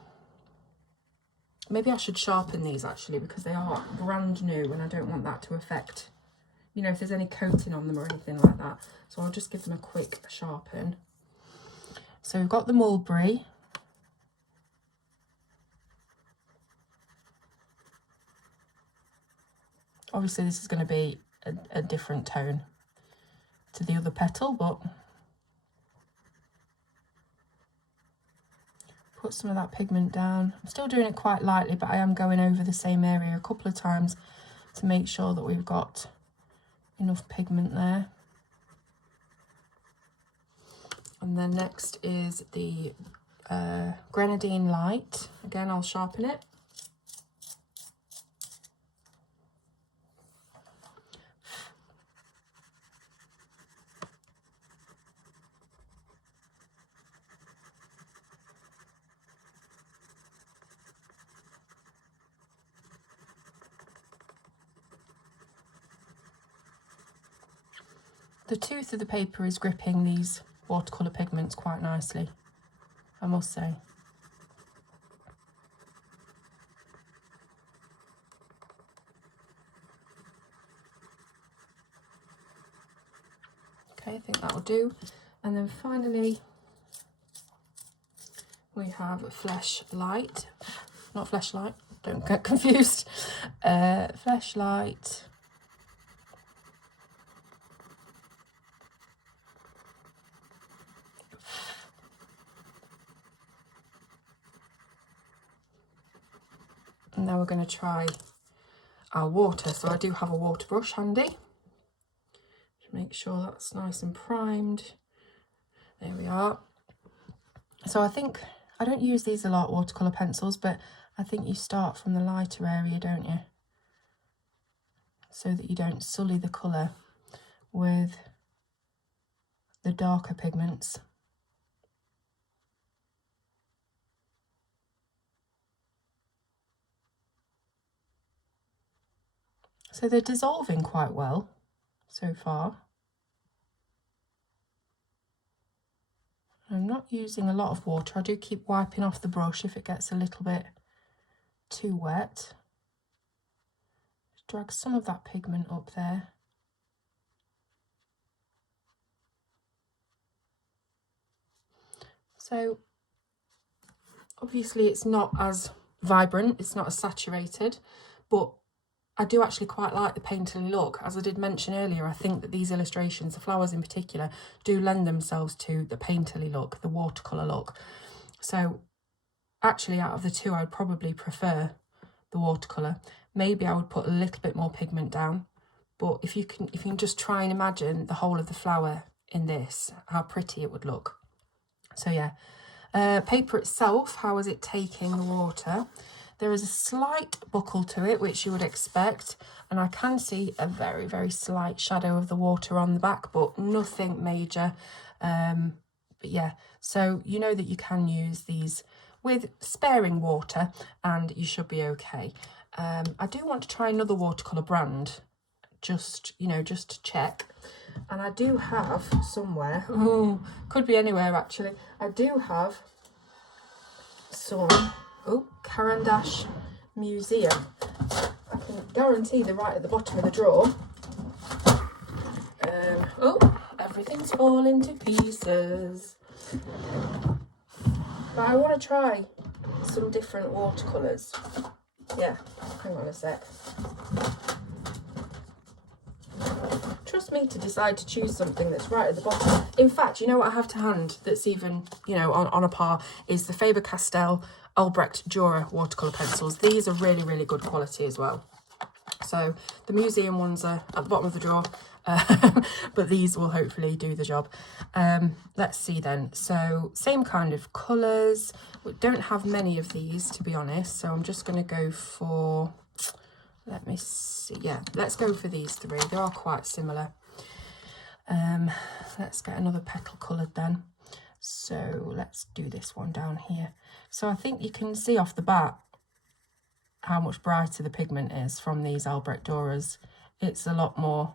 Maybe I should sharpen these actually because they are brand new and I don't want that to affect, you know, if there's any coating on them or anything like that. So I'll just give them a quick sharpen. So we've got the mulberry. Obviously this is going to be a different tone to the other petal, but put some of that pigment down. I'm still doing it quite lightly, but I am going over the same area a couple of times to make sure that we've got enough pigment there. And then next is the grenadine light. Again, I'll sharpen it. The tooth of the paper is gripping these watercolour pigments quite nicely, I must say. Okay, I think that will do. And then finally, we have Fleshlight. Not Fleshlight, don't get confused. Fleshlight. And now we're going to try our water. So I do have a water brush handy. Just make sure that's nice and primed. There we are. So I think, I don't use these a lot, watercolour pencils, but I think you start from the lighter area, don't you? So that you don't sully the colour with the darker pigments. So they're dissolving quite well so far. I'm not using a lot of water. I do keep wiping off the brush if it gets a little bit too wet. Drag some of that pigment up there. So obviously it's not as vibrant, it's not as saturated, but I do actually quite like the painterly look. As I did mention earlier, I think that these illustrations, the flowers in particular, do lend themselves to the painterly look, the watercolour look. So actually out of the two, I'd probably prefer the watercolour. Maybe I would put a little bit more pigment down, but if you can just try and imagine the whole of the flower in this, how pretty it would look. So yeah, paper itself, how is it taking the water? There is a slight buckle to it, which you would expect, and I can see a very, very slight shadow of the water on the back, but nothing major. But yeah, so you know that you can use these with sparing water and you should be okay. I do want to try another watercolour brand, just to check. And I do have somewhere, could be anywhere actually, I do have some, Caran d'Ache Museum. I can guarantee they're right at the bottom of the drawer. Everything's falling to pieces. But I want to try some different watercolours. Yeah, hang on a sec. Trust me to decide to choose something that's right at the bottom. In fact, you know what I have to hand that's even, on a par is the Faber-Castell Albrecht Dürer watercolour pencils. These are really, really good quality as well. So the museum ones are at the bottom of the drawer, but these will hopefully do the job. Let's see then. So same kind of colours. We don't have many of these, to be honest. So I'm just going to go for... Let me see. Yeah, let's go for these three. They are quite similar. Let's get another petal coloured then. So let's do this one down here. So I think you can see off the bat how much brighter the pigment is from these Albrecht Dürers. It's a lot more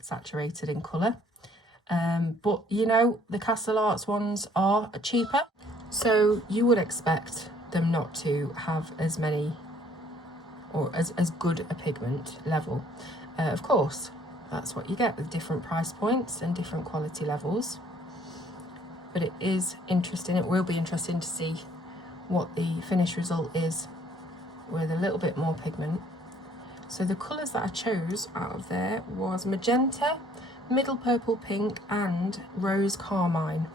saturated in colour. But the Castle Arts ones are cheaper. So you would expect them not to have as many or as good a pigment level. Of course, that's what you get with different price points and different quality levels. But it is interesting, it will be interesting to see what the finished result is with a little bit more pigment. So the colours that I chose out of there was magenta, middle purple pink and rose carmine.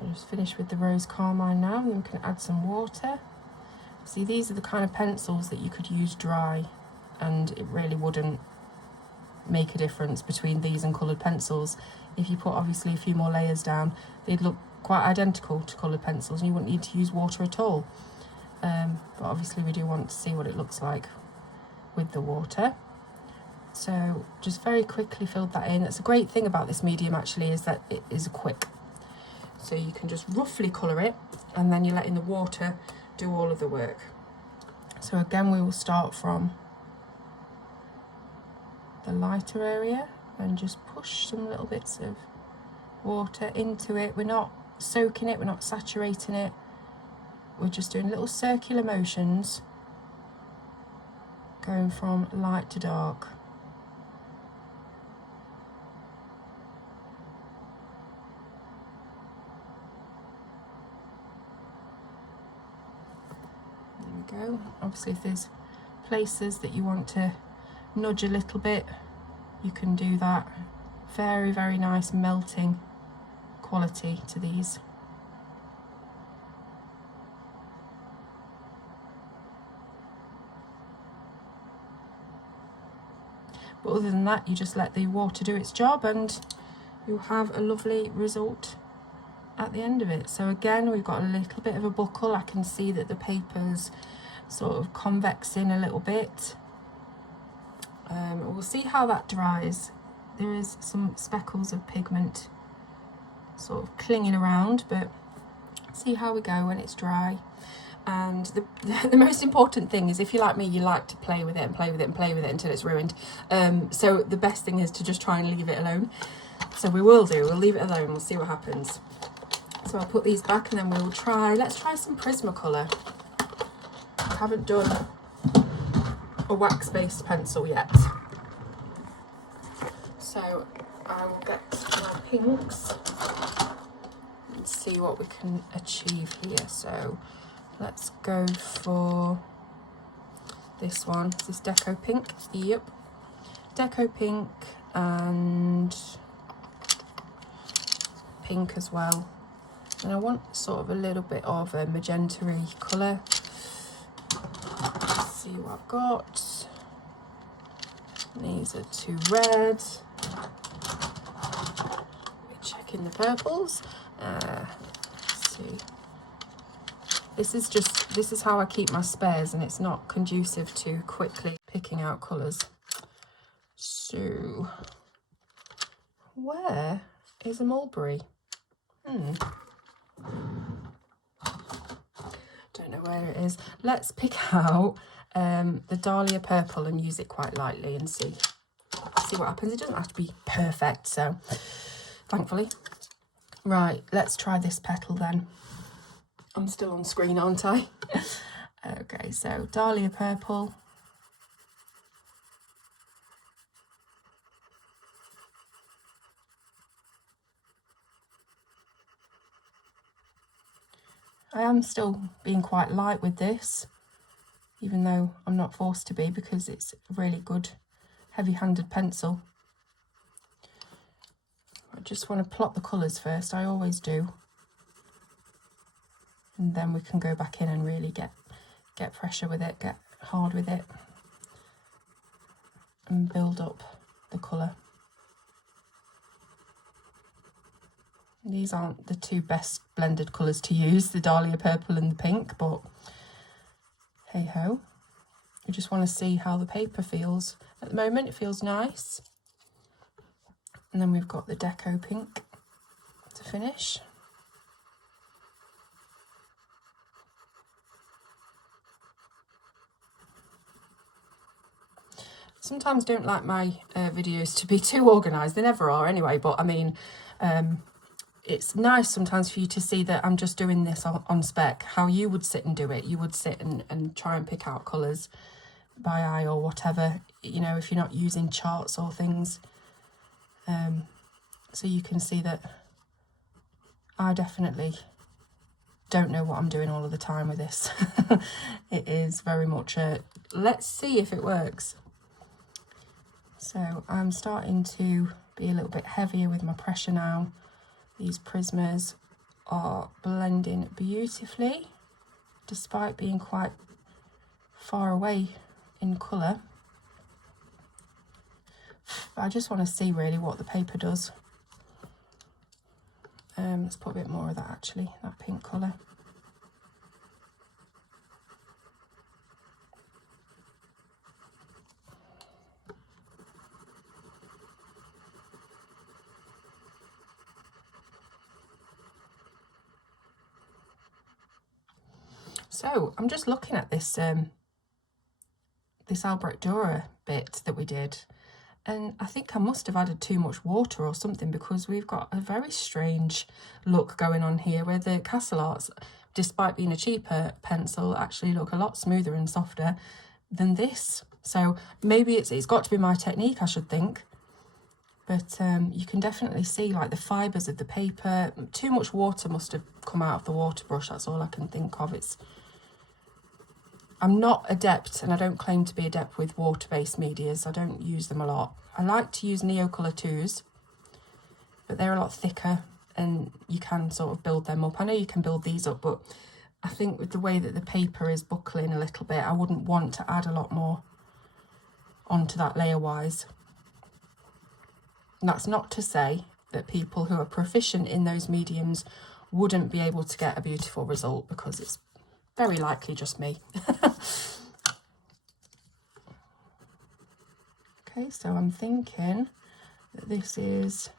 I'll just finish with the rose carmine now, and then we can add some water. See, these are the kind of pencils that you could use dry, and it really wouldn't make a difference between these and coloured pencils. If you put obviously a few more layers down, they'd look quite identical to coloured pencils and you wouldn't need to use water at all. But obviously we do want to see what it looks like with the water. So just very quickly filled that in. That's a great thing about this medium actually, is that it is quick. So you can just roughly colour it and then you're letting the water do all of the work. So again, we will start from the lighter area and just push some little bits of water into it. We're not soaking it, we're not saturating it. We're just doing little circular motions, going from light to dark. Go. Obviously if there's places that you want to nudge a little bit, you can do that. Very, very nice melting quality to these. But other than that, you just let the water do its job and you have a lovely result at the end of it. So again, we've got a little bit of a buckle. I can see that the paper's sort of convexing a little bit. We'll see how that dries. There is some speckles of pigment sort of clinging around, but see how we go when it's dry. And the most important thing is, if you're like me, you like to play with it and play with it and play with it until it's ruined. So the best thing is to just try and leave it alone. So we'll leave it alone, we'll see what happens. So I'll put these back and then let's try some Prismacolor. I haven't done a wax-based pencil yet. So I will get my pinks and see what we can achieve here. So let's go for this one. Is this Deco Pink? Yep. Deco Pink and pink as well. And I want sort of a little bit of a magenta-y colour. Let's see what I've got. These are too red. Checking the purples. Let's see. This is how I keep my spares, and it's not conducive to quickly picking out colours. So, where is a mulberry? Don't know where it is. Let's pick out the Dahlia Purple and use it quite lightly and see what happens. It doesn't have to be perfect, so thankfully. Right, let's try this petal then. I'm still on screen, aren't I? Okay, so Dahlia Purple. I am still being quite light with this, even though I'm not forced to be, because it's a really good heavy-handed pencil. I just want to plot the colours first, I always do. And then we can go back in and really get pressure with it, get hard with it, and build up the colour. These aren't the two best blended colours to use, the Dahlia Purple and the pink, but hey ho. You just want to see how the paper feels. At the moment it feels nice. And then we've got the Deco Pink to finish. Sometimes don't like my videos to be too organised. They never are anyway, but I mean, it's nice sometimes for you to see that I'm just doing this on spec, how you would sit and do it. You would sit and try and pick out colours by eye or whatever, you know, if you're not using charts or things. So you can see that I definitely don't know what I'm doing all of the time with this. It is very much a, let's see if it works. So I'm starting to be a little bit heavier with my pressure now. These Prismas are blending beautifully, despite being quite far away in colour. I just want to see really what the paper does. Let's put a bit more of that actually, that pink colour. So I'm just looking at this this Albrecht Dürer bit that we did, and I think I must have added too much water or something, because we've got a very strange look going on here where the Castle Arts, despite being a cheaper pencil, actually look a lot smoother and softer than this. So maybe it's got to be my technique, I should think. But you can definitely see like the fibres of the paper. Too much water must have come out of the water brush, that's all I can think of. I'm not adept, and I don't claim to be adept with water-based medias. I don't use them a lot. I like to use Neocolor 2s, but they're a lot thicker and you can sort of build them up. I know you can build these up, but I think with the way that the paper is buckling a little bit, I wouldn't want to add a lot more onto that layer-wise. That's not to say that people who are proficient in those mediums wouldn't be able to get a beautiful result, because it's very likely just me. Okay, so I'm thinking that this is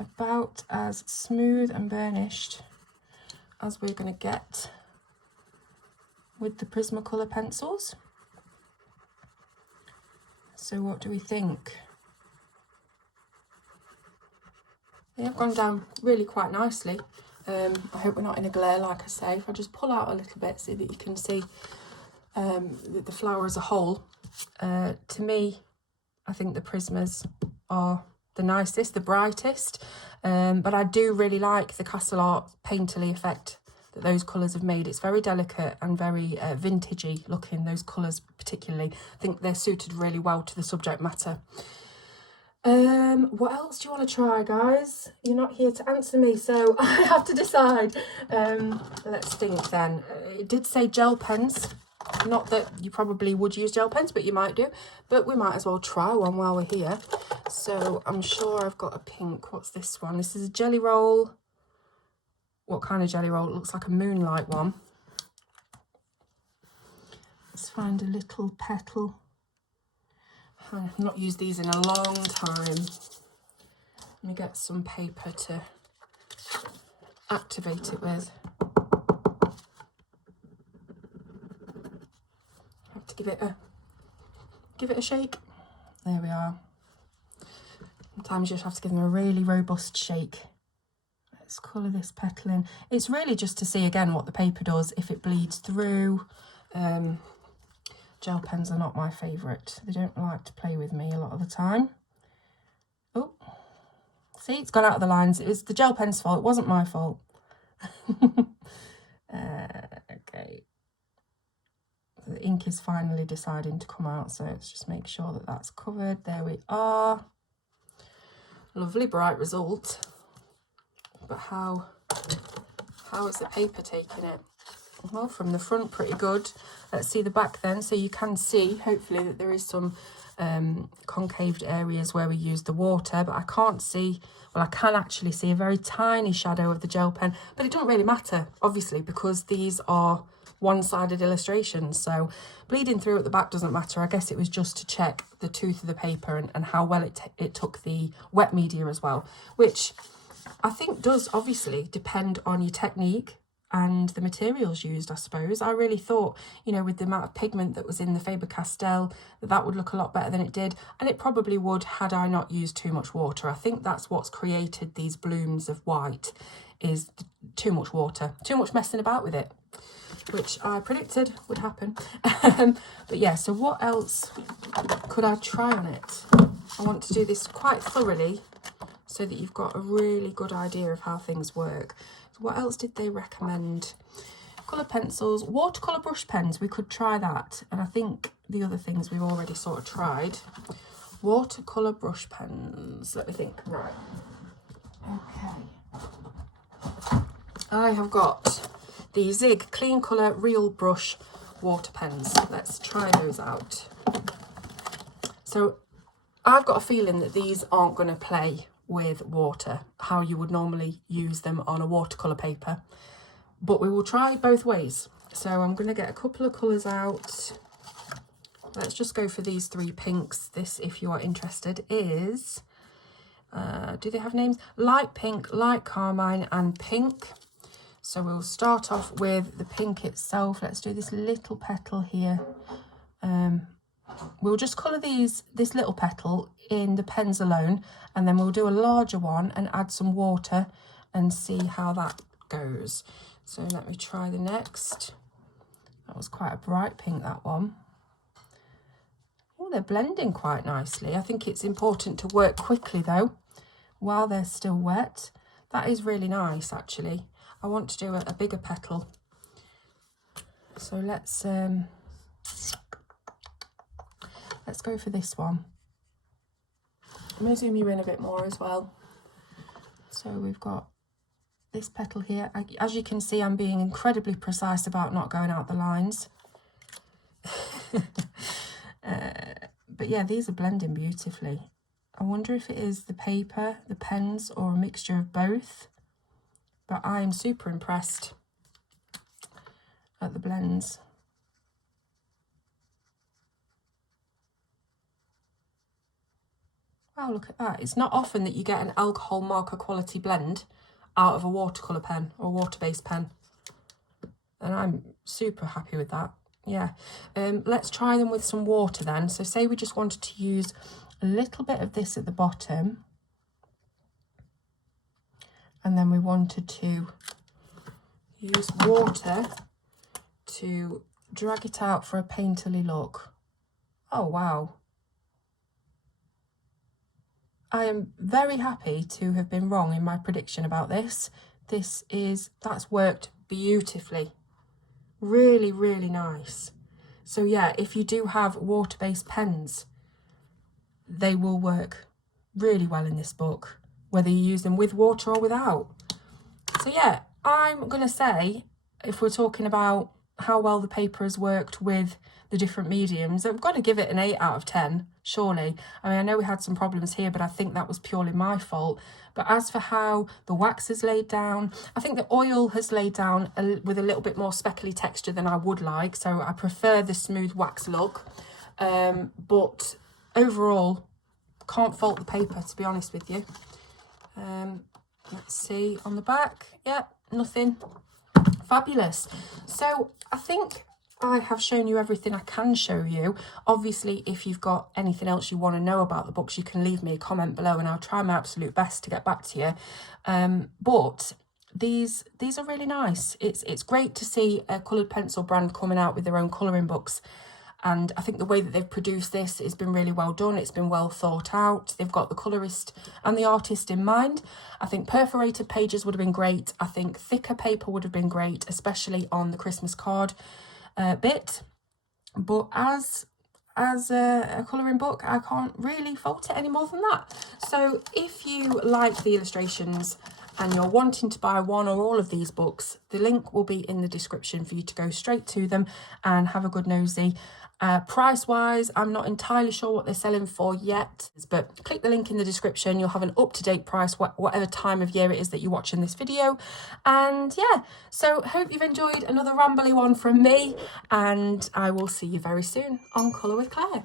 about as smooth and burnished as we're going to get with the Prismacolor pencils. So what do we think? They have gone down really quite nicely. I hope we're not in a glare, like I say. If I just pull out a little bit so that you can see the flower as a whole. To me, I think the Prismas are the nicest, the brightest, but I do really like the Castle Art painterly effect that those colours have made. It's very delicate and very vintagey looking, those colours particularly. I think they're suited really well to the subject matter. What else do you want to try, guys? You're not here to answer me, so I have to decide. Let's think then. It did say gel pens. Not that you probably would use gel pens, but you might do. But we might as well try one while we're here. So I'm sure I've got a pink. What's this one? This is a jelly roll. What kind of jelly roll? It looks like a moonlight one. Let's find a little petal. I've not used these in a long time. Let me get some paper to activate it with. I have to give it a shake. There we are. Sometimes you just have to give them a really robust shake. Let's colour this petal in. It's really just to see again what the paper does, if it bleeds through. Gel pens are not my favourite. They don't like to play with me a lot of the time. Oh, see, it's gone out of the lines. It was the gel pen's fault. It wasn't my fault. Okay. The ink is finally deciding to come out, so let's just make sure that that's covered. There we are. Lovely bright result. But how is the paper taking it? Well, from the front, pretty good. Let's see the back then. So you can see, hopefully, that there is some concaved areas where we use the water, but I can't see, well, I can actually see a very tiny shadow of the gel pen, but it doesn't really matter, obviously, because these are one-sided illustrations, so bleeding through at the back doesn't matter. I guess it was just to check the tooth of the paper and how well it took the wet media as well, which I think does obviously depend on your technique and the materials used, I suppose. I really thought, you know, with the amount of pigment that was in the Faber-Castell, that would look a lot better than it did. And it probably would had I not used too much water. I think that's what's created these blooms of white, is too much water, too much messing about with it, which I predicted would happen. But yeah, so what else could I try on it? I want to do this quite thoroughly so that you've got a really good idea of how things work. What else did they recommend? Colour pencils, watercolour brush pens, we could try that. And I think the other things we've already sort of tried. Watercolour brush pens, let me think. Right. Okay. I have got the Zig Clean Colour Real Brush water pens. Let's try those out. So I've got a feeling that these aren't going to play with water how you would normally use them on a watercolour paper, but we will try both ways. So I'm going to get a couple of colours out. Let's just go for these three pinks. This, if you are interested, is do they have names? Light pink, light carmine and pink. So we'll start off with the pink itself. Let's do this little petal here. We'll just colour this little petal in the pens alone, and then we'll do a larger one and add some water and see how that goes. So let me try the next. That was quite a bright pink, that one. Oh, they're blending quite nicely. I think it's important to work quickly though, while they're still wet. That is really nice, actually. I want to do a bigger petal. So let's go for this one. I'm going to zoom you in a bit more as well. So we've got this petal here. As you can see, I'm being incredibly precise about not going out the lines. But yeah, these are blending beautifully. I wonder if it is the paper, the pens, or a mixture of both. But I am super impressed at the blends. Wow, look at that. It's not often that you get an alcohol marker quality blend out of a watercolour pen or a water-based pen. And I'm super happy with that. Yeah. Let's try them with some water then. So say we just wanted to use a little bit of this at the bottom. And then we wanted to use water to drag it out for a painterly look. Oh, wow. I am very happy to have been wrong in my prediction about this. That's worked beautifully. Really, really nice. So yeah, if you do have water-based pens, they will work really well in this book, whether you use them with water or without. So yeah, I'm going to say, if we're talking about how well the paper has worked with the different mediums, I've got to give it an 8 out of 10, surely. I mean, I know we had some problems here, but I think that was purely my fault. But as for how the wax is laid down, I think the oil has laid down with a little bit more speckly texture than I would like. So I prefer the smooth wax look. But overall, can't fault the paper, to be honest with you. Let's see on the back. Yeah, nothing. Fabulous. So I think I have shown you everything I can show you. Obviously, if you've got anything else you want to know about the books, you can leave me a comment below and I'll try my absolute best to get back to you. But these are really nice. It's great to see a coloured pencil brand coming out with their own colouring books. And I think the way that they've produced this has been really well done. It's been well thought out. They've got the colourist and the artist in mind. I think perforated pages would have been great. I think thicker paper would have been great, especially on the Christmas card bit. But as a colouring book, I can't really fault it any more than that. So if you like the illustrations and you're wanting to buy one or all of these books, the link will be in the description for you to go straight to them and have a good nosy. Price wise, I'm not entirely sure what they're selling for yet, but click the link in the description. You'll have an up-to-date price, whatever time of year it is that you're watching this video. And yeah, so hope you've enjoyed another rambly one from me, and I will see you very soon on Colour with Claire.